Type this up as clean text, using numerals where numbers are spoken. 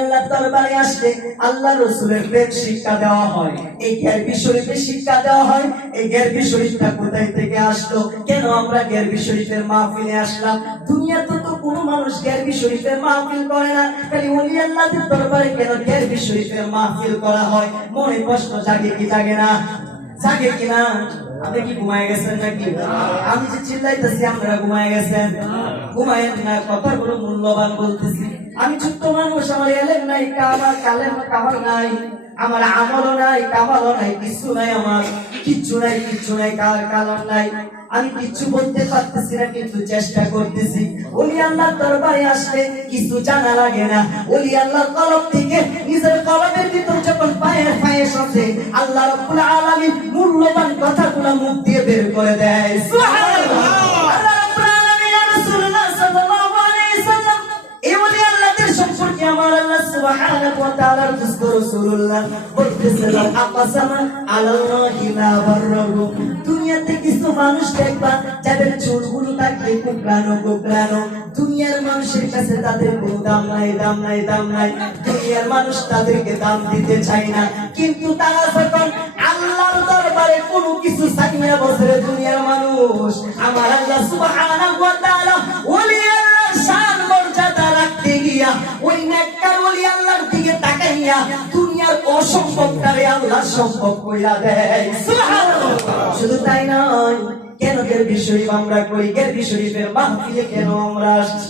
আল্লাহর দরবারে আসলে আল্লাহ রাসূলের প্রেম শিক্ষা দেওয়া হয়, এই গেরবি শরীফে শিক্ষা দেওয়া হয়। এই গেরবি শরীফটা কোথায় থেকে আসলো, কেন আমরা গেরবি শরীফের মাহফিলে আসলাম? দুনিয়াতে তো কোনো মানুষ গেরবি শরীফের মাহফিল করে না, খালি ওলি আল্লাহর দরবারে কেন গেরবি শরীফের মাহফিল করা হয়? মনে প্রশ্ন জাগে কি জাগে না? জাগে কিনা? আপনি কি ঘুমায় গেছেন নাকি? আমি যে চিল্লাইতেছি আপনারা ঘুমায় গেছেন? ঘুমায়েন না, কথাগুলো মূল্যবান বলতেছি। আমি ছোট্ট মানুষ, আমার এলেম নাই, আমার কামাল নাই, আমার আমলও নাই, কামালও নাই, কিছু নাই, আমার কিচ্ছু নাই, কিচ্ছু নাই, কালাম নাই। আমি কিচ্ছু বলতে পারতেছি না, কিন্তু চেষ্টা করতেছি। ওলি আল্লাহর দরবারে আসলে কিছু জানা লাগে না। ওলি আল্লাহর কলম থেকে নিজের কলমের ভিতর যখন পায়ে সাথে আল্লাহ রাব্বুল আলামিন মূল্যবান কথাগুলো মুখ দিয়ে বের করে দেয়। সুবহানাল্লাহ। আল্লাহ রাব্বুল আলামিন রাসূলুল্লাহ সাল্লাল্লাহু আলাইহি সাল্লাম এই ওলি আল্লাহদের সম্পর্কে আমার আল্লাহ সুবহানাহু ওয়া তাআলার দুস্ত রাসূলুল্লাহ বলতেছেন, আকাসামা আলাল্লাহি লা বাররু। দুনিয়াতে কিছু মানুষ দেখবা যাদের চুলগুলো থাকবে কোকড়ানো। দুনিয়ার মানুষের কাছে তাদের কোনো দাম নাই। দুনিয়ার মানুষ তাদেরকে দাম দিতে চায় না, কিন্তু তারা যখন আল্লাহর দরবারে কোনো কিছু চাইয়া বসে, দুনিয়ার মানুষ আমার আল্লাহ সুবহানাহু ওয়া তাআলা ওলি আল্লাহর শান মর্যাদা রাখতে গিয়া ওই নেককার ওলি আল্লাহর দিকে তাকাইয়া দুনিয়ার অসম্ভবটারে আল্লাহ সম্ভব কইরা দেয়। সুবহানাল্লাহ। শুধু তাই নয়, কেন গেরবি শরীফ আমরা করি? গেরবি শরীফের মাহফিলে কেন আমরা আসছি?